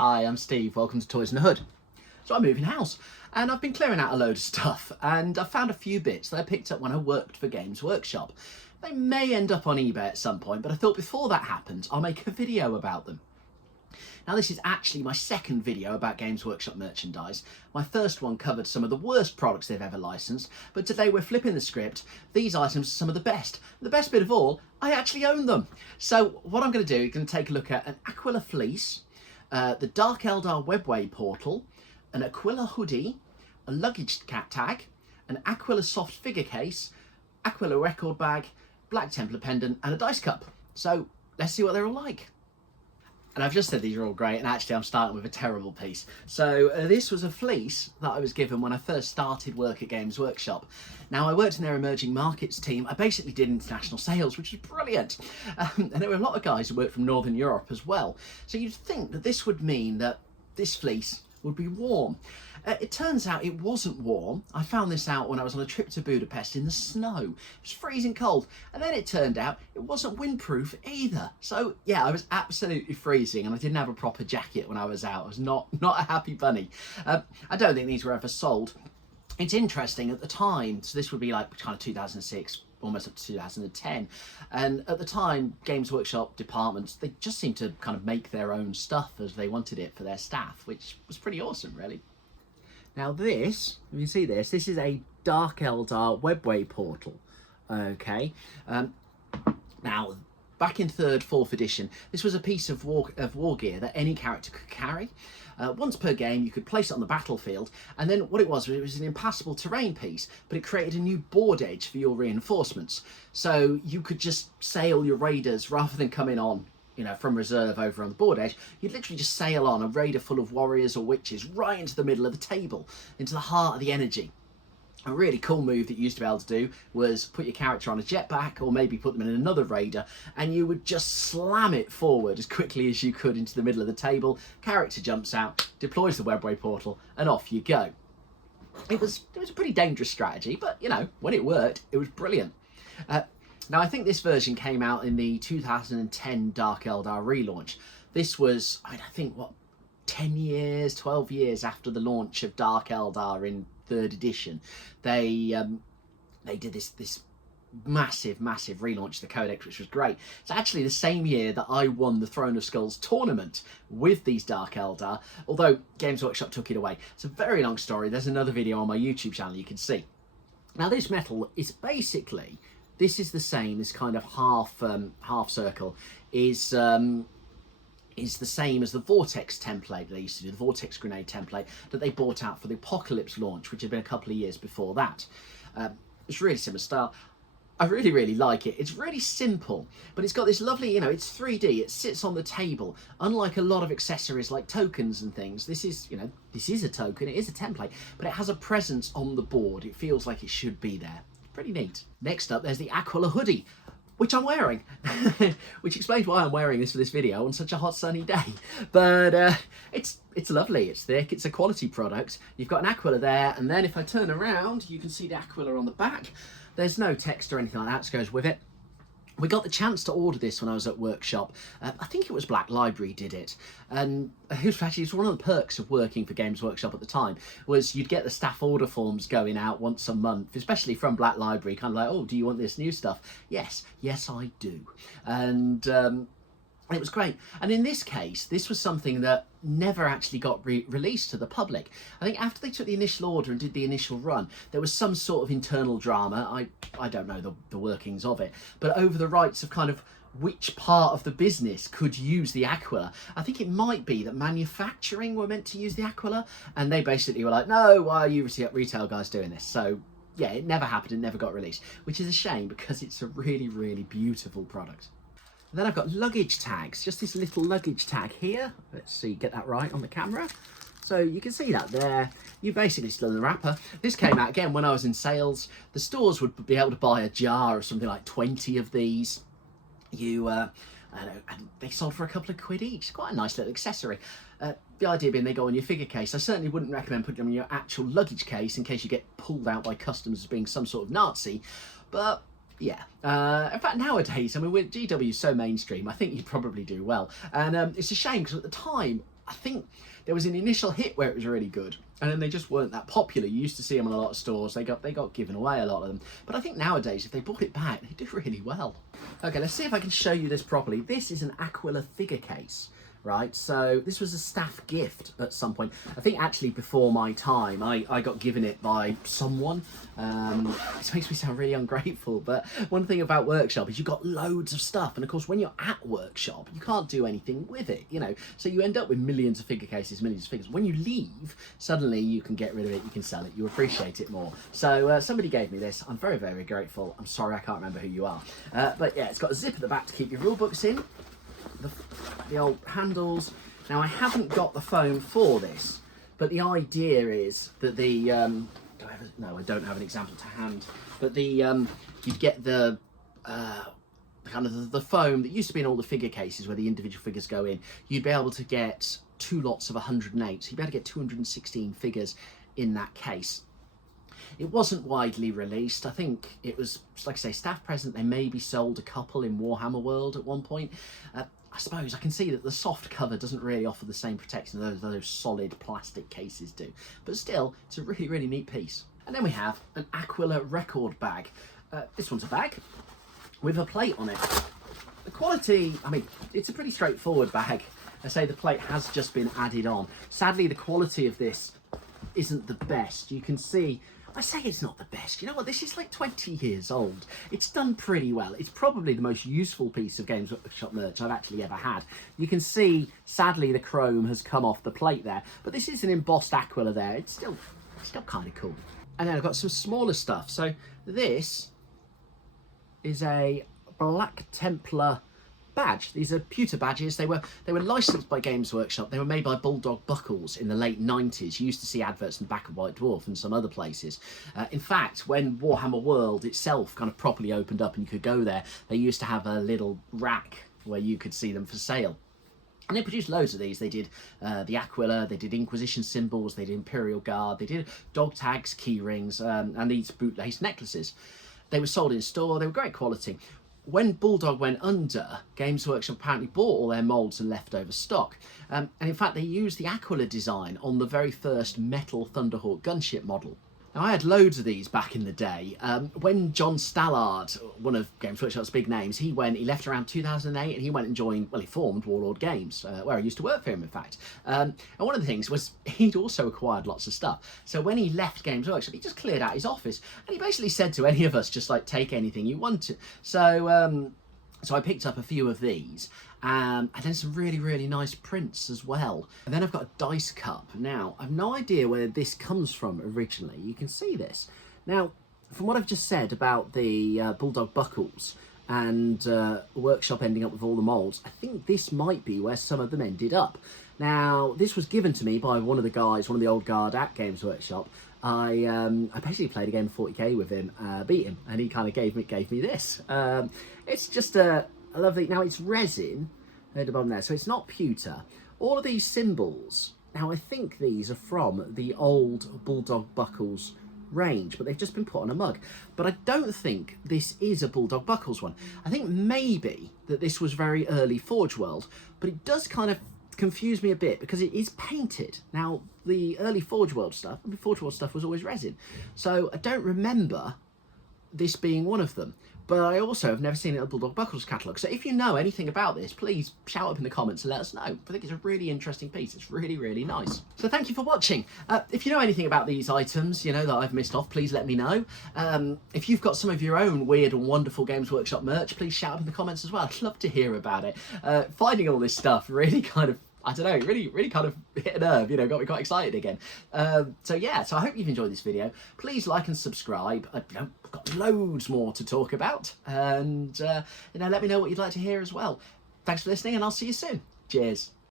Hi, I'm Steve, welcome to Toyz N The Hood. So I'm moving house and I've been clearing out a load of stuff and I found a few bits that I picked up when I worked for Games Workshop. They may end up on eBay at some point, but I thought before that happens, I'll make a video about them. Now this is actually my second video about Games Workshop merchandise. My first one covered some of the worst products they've ever licensed, but today we're flipping the script. These items are some of the best. The best bit of all, I actually own them. So what I'm going to do is going to take a look at an Aquila fleece, the Dark Eldar webway portal, an Aquila hoodie, a luggage cat tag, an Aquila soft figure case, Aquila record bag, Black Templar pendant and a dice cup. So let's see what they're all like. And I've just said these are all great, and actually I'm starting with a terrible piece. So this was a fleece that I was given when I first started work at Games Workshop. Now I worked in their emerging markets team. I basically did international sales, which was brilliant. And there were a lot of guys who worked from Northern Europe as well. So you'd think that this would mean that this fleece would be warm. It turns out it wasn't warm. I found this out when I was on a trip to Budapest in the snow. It was freezing cold. And then it turned out it wasn't windproof either. So yeah, I was absolutely freezing and I didn't have a proper jacket when I was out. I was not a happy bunny. I don't think these were ever sold. It's interesting at the time, so this would be like kind of 2006, almost up to 2010. And at the time, Games Workshop departments, they just seemed to kind of make their own stuff as they wanted it for their staff, which was pretty awesome, really. Now this, you can see this is a Dark Eldar webway portal, okay? Now, back in 3rd, 4th edition, this was a piece of war gear that any character could carry. Once per game, you could place it on the battlefield, and then what it was an impassable terrain piece, but it created a new board edge for your reinforcements. So you could just sail your raiders rather than coming on, you know, from reserve over on the board edge. You'd literally just sail on a raider full of warriors or witches right into the middle of the table, into the heart of the energy. A really cool move that you used to be able to do was put your character on a jetpack or maybe put them in another raider and you would just slam it forward as quickly as you could into the middle of the table. Character jumps out, deploys the webway portal and off you go. It was a pretty dangerous strategy, but you know, when it worked, it was brilliant. Now I think this version came out in the 2010 Dark Eldar relaunch. This was, I think, what, 10 years, 12 years after the launch of Dark Eldar in 3rd edition. They did this massive relaunch of the codex, which was great. It's actually the same year that I won the Throne of Skulls tournament with these Dark Eldar, although Games Workshop took it away. It's a very long story. There's another video on my YouTube channel you can see. Now this metal is basically, this is the same, this kind of half circle is the same as the Vortex template they used to do, the Vortex grenade template that they bought out for the Apocalypse launch, which had been a couple of years before that. It's really similar style. I really like it. It's really simple, but it's got this lovely, you know, it's 3D, it sits on the table. Unlike a lot of accessories like tokens and things, this is, you know, this is a token, it is a template, but it has a presence on the board. It feels like it should be there. Pretty neat. Next up, there's the Aquila hoodie, which I'm wearing, which explains why I'm wearing this for this video on such a hot sunny day. But it's lovely, it's thick, it's a quality product. You've got an Aquila there, and then if I turn around, you can see the Aquila on the back. There's no text or anything like that, so goes with it. We got the chance to order this when I was at Workshop. I think it was Black Library did it. And it was one of the perks of working for Games Workshop at the time, was you'd get the staff order forms going out once a month, especially from Black Library, kind of like, oh, do you want this new stuff? Yes, I do. And it was great. And in this case, this was something that never actually got released to the public. I think after they took the initial order and did the initial run, there was some sort of internal drama. I don't know the workings of it, but over the rights of kind of which part of the business could use the Aquila. I think it might be that manufacturing were meant to use the Aquila, and they basically were like, no, why are you retail guys doing this? So yeah, it never happened, it never got released, which is a shame because it's a really beautiful product. And then I've got luggage tags, just this little luggage tag here. Let's see, get that right on the camera. So you can see that there. You basically still in the wrapper. This came out again when I was in sales. The stores would be able to buy a jar of something like 20 of these. And they sold for a couple of quid each. Quite a nice little accessory. The idea being they go on your figure case. I certainly wouldn't recommend putting them in your actual luggage case in case you get pulled out by customs as being some sort of Nazi. But yeah, in fact nowadays, I mean, GW is so mainstream, I think you'd probably do well. And it's a shame because at the time I think there was an initial hit where it was really good, and then they just weren't that popular. You used to see them in a lot of stores. They got given away, a lot of them. But I think nowadays, if they brought it back, they do really well. Okay, let's see if I can show you this properly. This is an Aquila figure case. Right, so this was a staff gift at some point. I think actually before my time, I got given it by someone. This makes me sound really ungrateful, but one thing about Workshop is you've got loads of stuff, and of course when you're at Workshop, you can't do anything with it, you know, so you end up with millions of figure cases, millions of figures. When you leave, suddenly you can get rid of it, you can sell it, you appreciate it more. So somebody gave me this. I'm very, very grateful. I'm sorry I can't remember who you are. But yeah, it's got a zip at the back to keep your rule books in. The old handles. Now I haven't got the foam for this, but the idea is that the no, I don't have an example to hand, but the you get the kind of the foam that used to be in all the figure cases where the individual figures go in. You'd be able to get 2 lots of 108, so you'd be able to get 216 figures in that case. It wasn't widely released. I think it was, like I say, staff present. They maybe sold a couple in Warhammer World at one point. I suppose I can see that the soft cover doesn't really offer the same protection that those solid plastic cases do. But still, it's a really, really neat piece. And then we have an Aquila record bag. This one's a bag with a plate on it. The quality, I mean, it's a pretty straightforward bag. I say the plate has just been added on. Sadly, the quality of this isn't the best. You can see, I say it's not the best. You know what? This is like 20 years old. It's done pretty well. It's probably the most useful piece of Games Workshop merch I've actually ever had. You can see, sadly, the chrome has come off the plate there, but this is an embossed Aquila there. It's still kind of cool. And then I've got some smaller stuff. So this is a Black Templar badge. These are pewter badges. They were licensed by Games Workshop. They were made by Bulldog Buckles in the late 90s. You used to see adverts in the back of White Dwarf and some other places. In fact, when Warhammer World itself kind of properly opened up and you could go there, they used to have a little rack where you could see them for sale. And they produced loads of these. They did the Aquila, they did Inquisition symbols, they did Imperial Guard, they did dog tags, key rings, and these bootlace necklaces. They were sold in store. They were great quality. When Bulldog went under, Games Workshop apparently bought all their moulds and leftover stock. And in fact, they used the Aquila design on the very first metal Thunderhawk gunship model. Now, I had loads of these back in the day. When John Stallard, one of Games Workshop's big names, he left around 2008 and he went and joined, well, he formed Warlord Games, where I used to work for him, in fact. And one of the things was he'd also acquired lots of stuff. So when he left Games Workshop, he just cleared out his office and he basically said to any of us, just like, take anything you wanted. So I picked up a few of these, and then some really, really nice prints as well. And then I've got a dice cup. Now, I've no idea where this comes from originally. You can see this. Now, from what I've just said about the Bulldog Buckles and Workshop ending up with all the moulds, I think this might be where some of them ended up. Now, this was given to me by one of the guys, one of the old guard at Games Workshop. I basically played a game of 40k with him, beat him, and he kind of gave me this. It's just a lovely, now it's resin at the bottom there, so it's not pewter. All of these symbols, now I think these are from the old Bulldog Buckles range, but they've just been put on a mug. But I don't think this is a Bulldog Buckles one. I think maybe that this was very early Forge World, but it does kind of confuse me a bit because it is painted. Now, the early Forge World stuff was always resin. So I don't remember this being one of them. But I also have never seen it in a Bulldog Buckles catalogue. So if you know anything about this, please shout up in the comments and let us know. I think it's a really interesting piece. It's really, really nice. So thank you for watching. If you know anything about these items, you know, that I've missed off, please let me know. If you've got some of your own weird and wonderful Games Workshop merch, please shout up in the comments as well. I'd love to hear about it. Finding all this stuff really kind of, I don't know, really kind of hit a nerve, you know, got me quite excited again. So yeah, so I hope you've enjoyed this video. Please like and subscribe. I've got loads more to talk about. And, you know, let me know what you'd like to hear as well. Thanks for listening and I'll see you soon. Cheers.